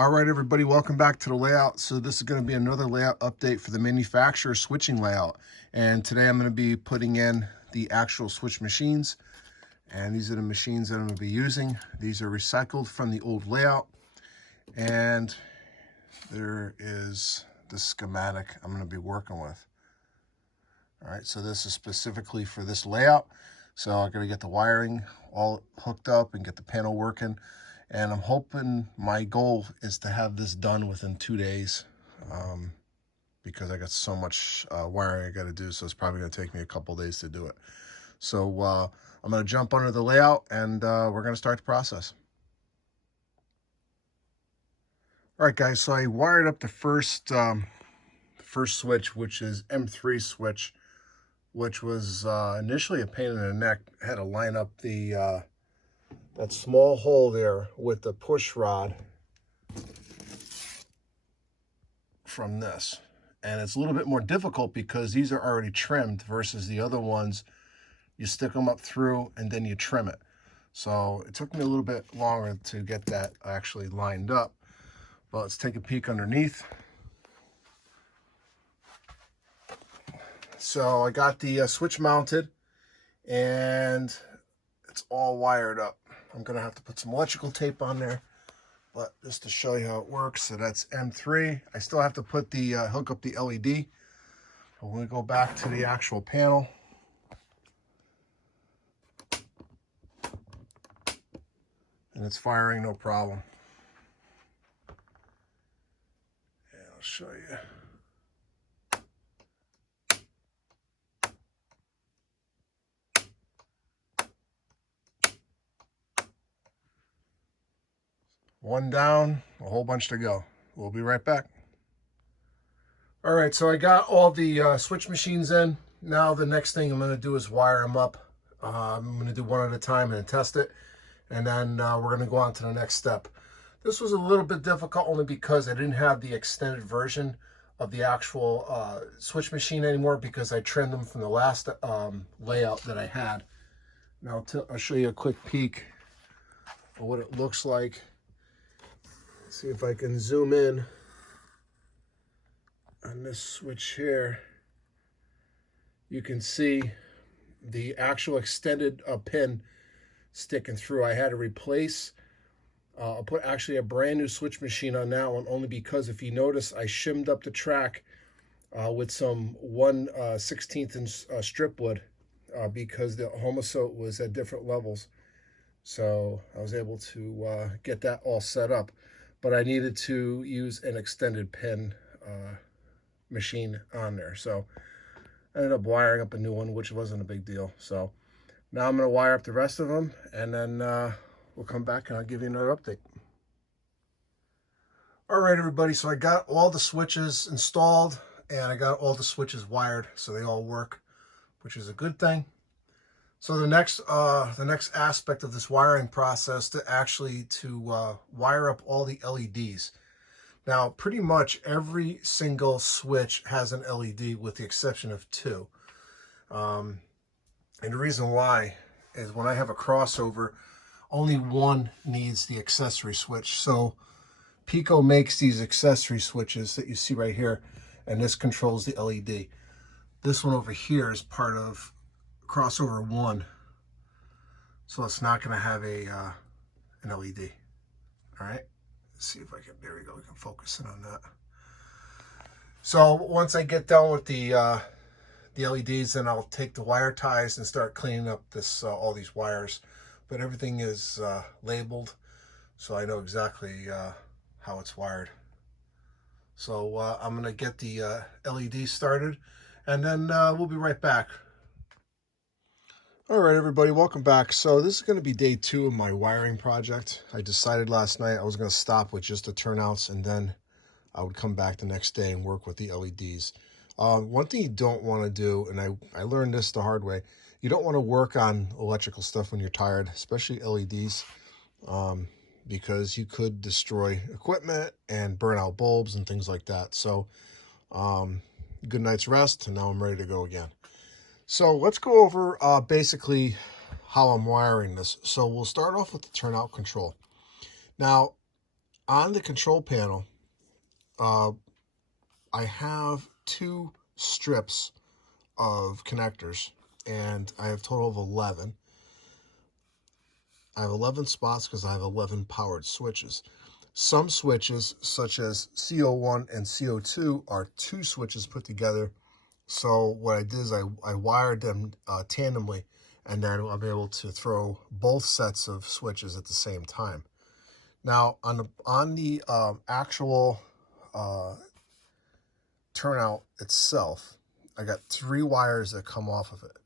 All right, everybody, welcome back to the layout. So this is going to be another layout update for the manufacturer switching layout. And today I'm going to be putting in the actual switch machines. And these are the machines that I'm going to be using. These are recycled from the old layout. And there is the schematic I'm going to be working with. All right, so this is specifically for this layout. So I'm going to get the wiring all hooked up and get the panel working. And I'm hoping, my goal is to have this done within 2 days because I got so much wiring I got to do. So it's probably going to take me a couple days to do it. So I'm going to jump under the layout and we're going to start the process. All right, guys, so I wired up the first switch, which is M3 switch, which was initially a pain in the neck. I had to line up the that small hole there with the push rod from this. And it's a little bit more difficult because these are already trimmed versus the other ones. You stick them up through and then you trim it. So it took me a little bit longer to get that actually lined up. But let's take a peek underneath. So I got the switch mounted and it's all wired up. I'm going to have to put some electrical tape on there, but just to show you how it works. So that's M3. I still have to put the hook up the LED. I'm going to go back to the actual panel. And it's firing no problem. And I'll show you. One down, a whole bunch to go. We'll be right back. All right, so I got all the switch machines in. Now the next thing I'm going to do is wire them up. I'm going to do one at a time and test it. And then we're going to go on to the next step. This was a little bit difficult only because I didn't have the extended version of the actual switch machine anymore because I trimmed them from the last layout that I had. Now I'll show you a quick peek of what it looks like. See if I can zoom in on this switch here. You can see the actual extended pin sticking through. I had to replace, I'll put actually a brand new switch machine on that one only because if you notice I shimmed up the track with some 1/16 inch strip wood because the homosote was at different levels. So I was able to get that all set up. But I needed to use an extended pin machine on there. So I ended up wiring up a new one, which wasn't a big deal. So now I'm going to wire up the rest of them, and then we'll come back and I'll give you another update. All right, everybody. So I got all the switches installed, and I got all the switches wired, so they all work, which is a good thing. So the next aspect of this wiring process to wire up all the LEDs. Now, pretty much every single switch has an LED with the exception of two. And the reason why is when I have a crossover, only one needs the accessory switch. So Peco makes these accessory switches that you see right here, and this controls the LED. This one over here is part of crossover 1, so it's not going to have an LED. All right, let's see if I can, there we go, we can focus in on that. So once I get done with the LEDs, then I'll take the wire ties and start cleaning up this all these wires, but everything is labeled, so I know exactly how it's wired. So I'm going to get the LEDs started, and then we'll be right back. All right, everybody, welcome back. So this is going to be day 2 of my wiring project. I decided last night I was going to stop with just the turnouts, and then I would come back the next day and work with the LEDs. One thing you don't want to do, and I learned this the hard way, you don't want to work on electrical stuff when you're tired, especially LEDs, because you could destroy equipment and burn out bulbs and things like that. So good night's rest, and now I'm ready to go again. So let's go over basically how I'm wiring this. So we'll start off with the turnout control. Now, on the control panel, I have 2 strips of connectors, and I have a total of 11. I have 11 spots because I have 11 powered switches. Some switches, such as CO1 and CO2, are 2 switches put together. So what I did is I wired them tandemly, and then I'll be able to throw both sets of switches at the same time. Now, on the actual turnout itself, I got 3 wires that come off of it.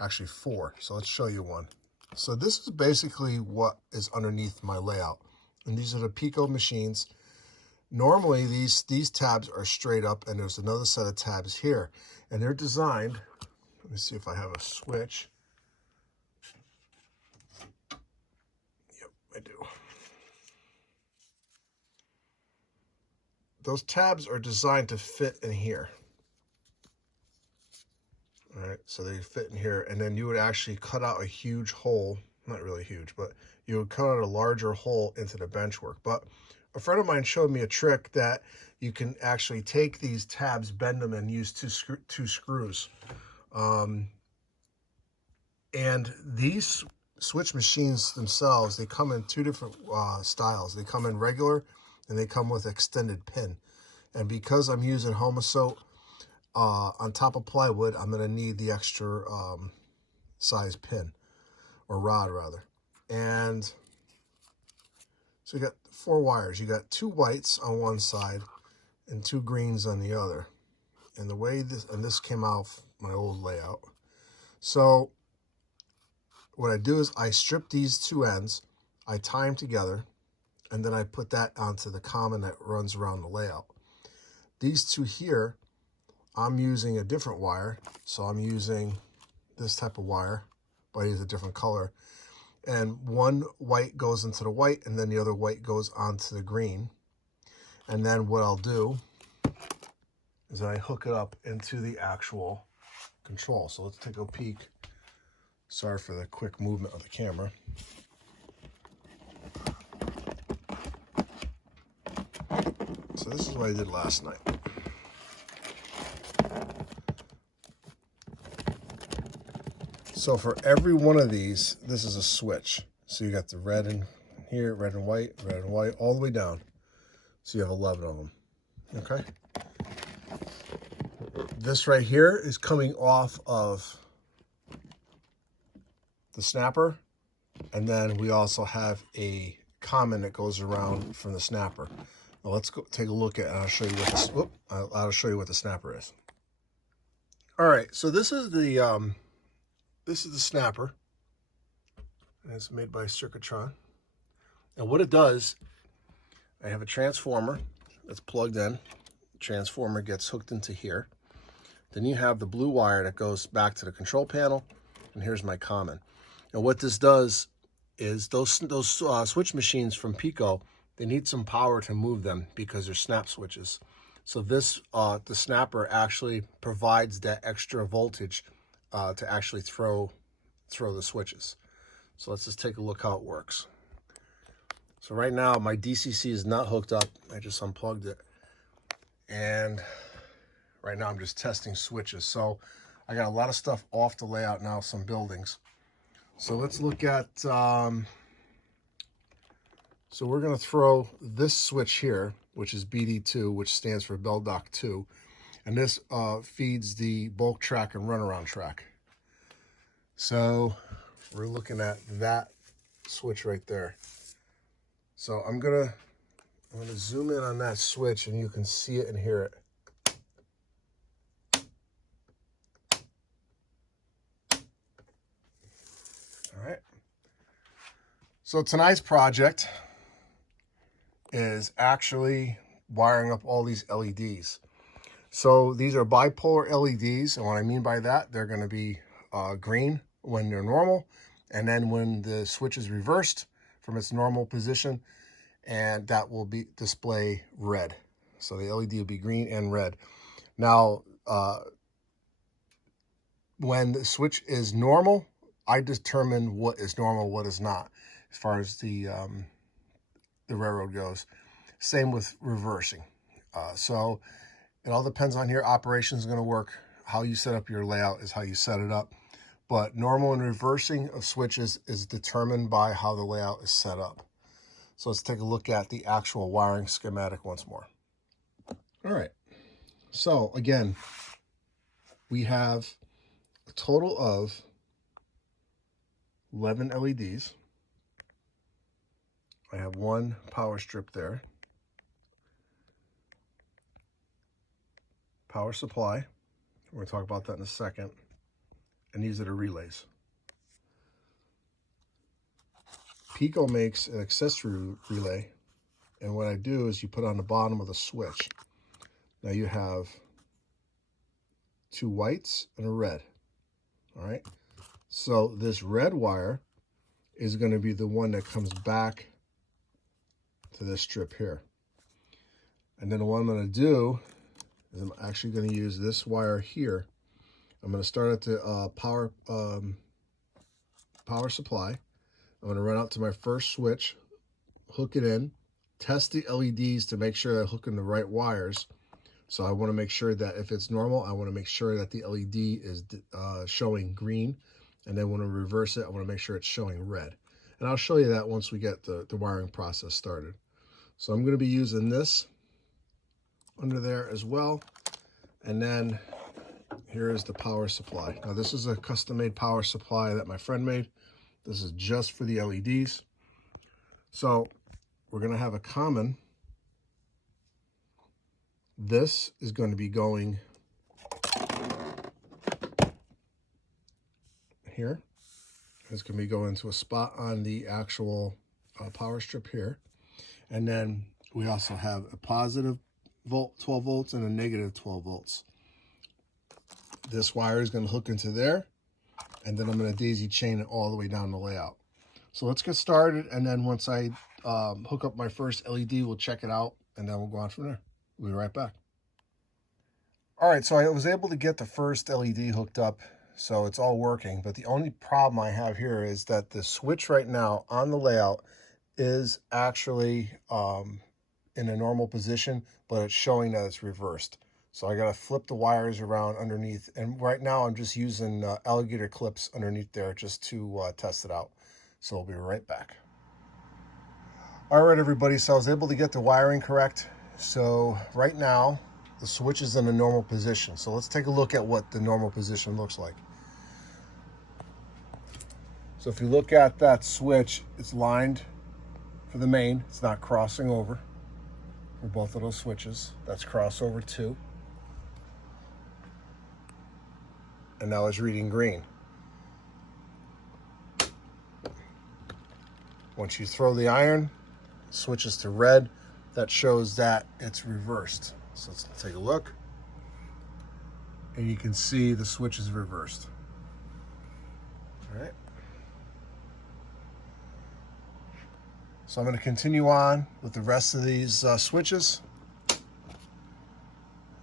Actually 4, so let's show you one. So this is basically what is underneath my layout. And these are the Peco machines. Normally these tabs are straight up, and there's another set of tabs here. And they're designed, let me see if I have a switch. Yep, I do. Those tabs are designed to fit in here. All right, so they fit in here, and then you would actually cut out a huge hole, not really huge, but you would cut out a larger hole into the benchwork. But a friend of mine showed me a trick that you can actually take these tabs, bend them, and use two screws. And these switch machines themselves, they come in 2 different styles. They come in regular, and they come with extended pin. And because I'm using Homosote on top of plywood, I'm going to need the extra size pin, or rod rather. And so you got 4 wires. You got 2 whites on one side and 2 greens on the other. And the way this came out of my old layout. So what I do is I strip these 2 ends, I tie them together, and then I put that onto the common that runs around the layout. These 2 here, I'm using a different wire, so I'm using this type of wire, but I use a different color. And one white goes into the white, and then the other white goes onto the green. And then what I'll do is I hook it up into the actual control. So let's take a peek. Sorry for the quick movement of the camera. So this is what I did last night. So for every one of these, this is a switch. So you got the red in here, red and white, all the way down. So you have 11 of them, okay? This right here is coming off of the snapper. And then we also have a common that goes around from the snapper. Now let's go take a look at it, and I'll show you what this, I'll show you what the snapper is. All right, so this is the snapper, and it's made by Circuitron. And what it does, I have a transformer that's plugged in. The transformer gets hooked into here. Then you have the blue wire that goes back to the control panel, and here's my common. And what this does is those switch machines from Peco, they need some power to move them because they're snap switches. So this, the snapper actually provides that extra voltage to actually throw the switches. So let's just take a look how it works. So right now my DCC is not hooked up. I just unplugged it. And right now I'm just testing switches. So I got a lot of stuff off the layout now, some buildings. So let's look at, so we're going to throw this switch here, which is BD2, which stands for Bell Dock 2. And this feeds the bulk track and runaround track. So we're looking at that switch right there. So I'm gonna zoom in on that switch, and you can see it and hear it. All right. So tonight's project is actually wiring up all these LEDs. So these are bipolar LEDs, and what I mean by that, they're going to be green when they're normal, and then when the switch is reversed from its normal position, and that will be display red. So the LED will be green and red. Now, when the switch is normal, I determine what is normal, what is not, as far as the the railroad goes. Same with reversing. So it all depends on your operation is going to work. How you set up your layout is how you set it up. But normal and reversing of switches is determined by how the layout is set up. So let's take a look at the actual wiring schematic once more. All right. So again, we have a total of 11 LEDs. I have one power strip there. Power supply. We're going to talk about that in a second. And these are the relays. Peco makes an accessory relay. And what I do is you put on the bottom of the switch. Now you have 2 whites and a red. All right. So this red wire is going to be the one that comes back to this strip here. And then what I'm going to do is I'm actually going to use this wire here. I'm going to start at the power supply. I'm going to run out to my first switch, hook it in, test the LEDs to make sure I hook in the right wires. So I want to make sure that if it's normal, I want to make sure that the LED is showing green. And then when I reverse it, I want to make sure it's showing red. And I'll show you that once we get the wiring process started. So I'm going to be using this under there as well. And then here is the power supply. Now this is a custom-made power supply that my friend made. This is just for the LEDs. So we're going to have a common. This is going to be going here. It's going to be going to a spot on the actual power strip here. And then we also have a positive volt, 12 volts, and a negative 12 volts. This wire is going to hook into there, and then I'm going to daisy chain it all the way down the layout. So let's get started, and then once I hook up my first LED, we'll check it out, and then we'll go on from there. We'll be right back. All right, so I was able to get the first LED hooked up, so it's all working, but the only problem I have here is that the switch right now on the layout is actually in a normal position, but it's showing that it's reversed. So I got to flip the wires around underneath. And right now I'm just using alligator clips underneath there just to test it out. So I'll be right back. All right, everybody. So I was able to get the wiring correct. So right now the switch is in a normal position. So let's take a look at what the normal position looks like. So if you look at that switch, it's lined for the main. It's not crossing over for both of those switches. That's crossover 2. And now it's reading green. Once you throw the iron, it switches to red. That shows that it's reversed. So let's take a look. And you can see the switch is reversed. All right. So I'm going to continue on with the rest of these switches.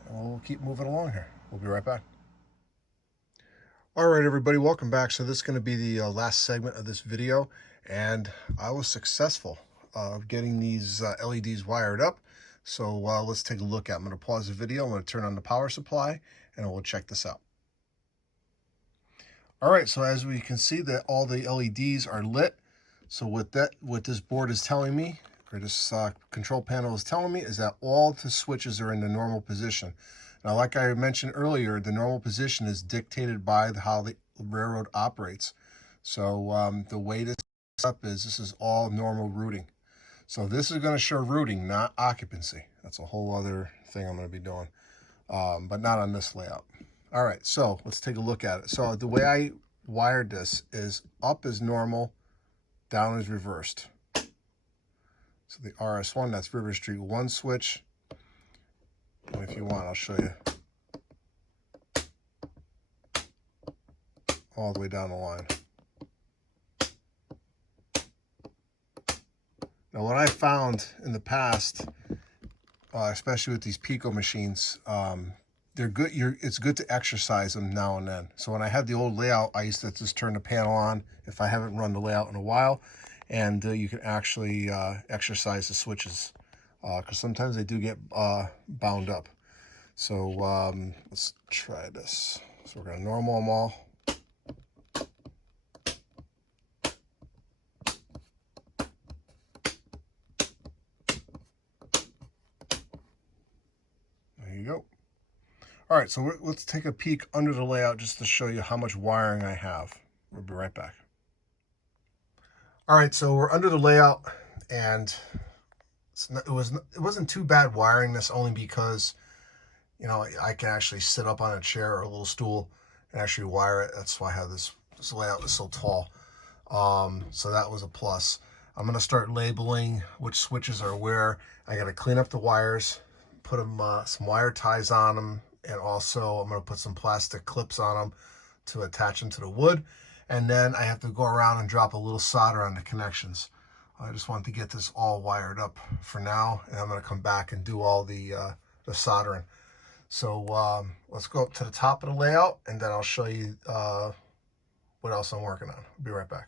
And we'll keep moving along here. We'll be right back. All right, everybody, welcome back. So this is going to be the last segment of this video, and I was successful getting these LEDs wired up. So let's take a look at them. I'm going to pause the video. I'm going to turn on the power supply, and we'll check this out. All right, so as we can see that all the LEDs are lit. So what this board is telling me, or this control panel is telling me, is that all the switches are in the normal position. Now, like I mentioned earlier, the normal position is dictated by how the railroad operates. So the way this is up is this is all normal routing. So this is going to show routing, not occupancy. That's a whole other thing I'm going to be doing, but not on this layout. All right, so let's take a look at it. So the way I wired this is up is normal, down is reversed. So the RS1, that's River Street 1 switch. And if you want, I'll show you all the way down the line. Now, what I found in the past, especially with these Peco machines, they're good. It's good to exercise them now and then. So when I had the old layout, I used to just turn the panel on if I haven't run the layout in a while, and you can actually exercise the switches, because sometimes they do get bound up. So let's try this. So we're going to normal them all. There you go. All right, so let's take a peek under the layout just to show you how much wiring I have. We'll be right back. All right, so we're under the layout, and it wasn't too bad wiring this, only because, you know, I can actually sit up on a chair or a little stool and actually wire it. That's why I have this layout is so tall. So that was a plus. I'm going to start labeling which switches are where. I got to clean up the wires, put them some wire ties on them, and also I'm going to put some plastic clips on them to attach them to the wood. And then I have to go around and drop a little solder on the connections. I just want to get this all wired up for now, and I'm going to come back and do all the soldering. So let's go up to the top of the layout, and then I'll show you what else I'm working on. I'll be right back.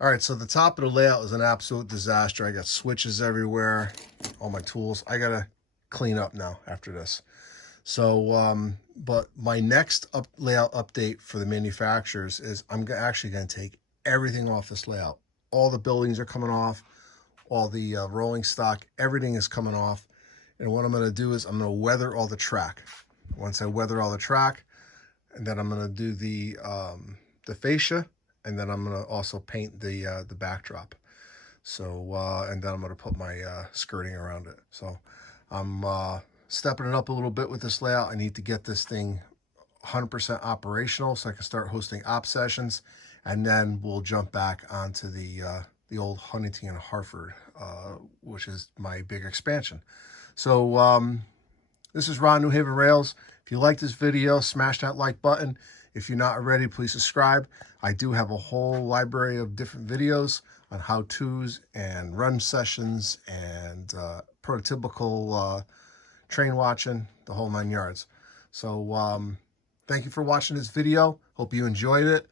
All right, so the top of the layout is an absolute disaster. I got switches everywhere, all my tools. I got to clean up now after this. So, but my next layout update for the manufacturers is I'm actually going to take everything off this layout. All the buildings are coming off, all the rolling stock, everything is coming off. And what I'm going to do is I'm going to weather all the track. Once I weather all the track, and then I'm going to do the fascia, and then I'm going to also paint the backdrop. So, and then I'm going to put my skirting around it. So I'm stepping it up a little bit with this layout. I need to get this thing 100% operational so I can start hosting op sessions, and then we'll jump back onto the old Huntington and Hartford, which is my big expansion. So this is Ron, New Haven Rails. If you like this video, smash that like button. If you're not already, please subscribe. I do have a whole library of different videos on how-tos and run sessions and prototypical train watching, the whole 9 yards. So thank you for watching this video. Hope you enjoyed it.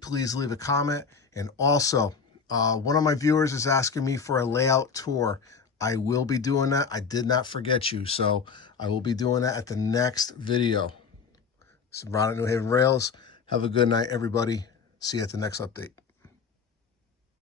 Please leave a comment. And also, one of my viewers is asking me for a layout tour. I will be doing that. I did not forget you. So I will be doing that at the next video. This is Ron at New Haven Rails. Have a good night, everybody. See you at the next update.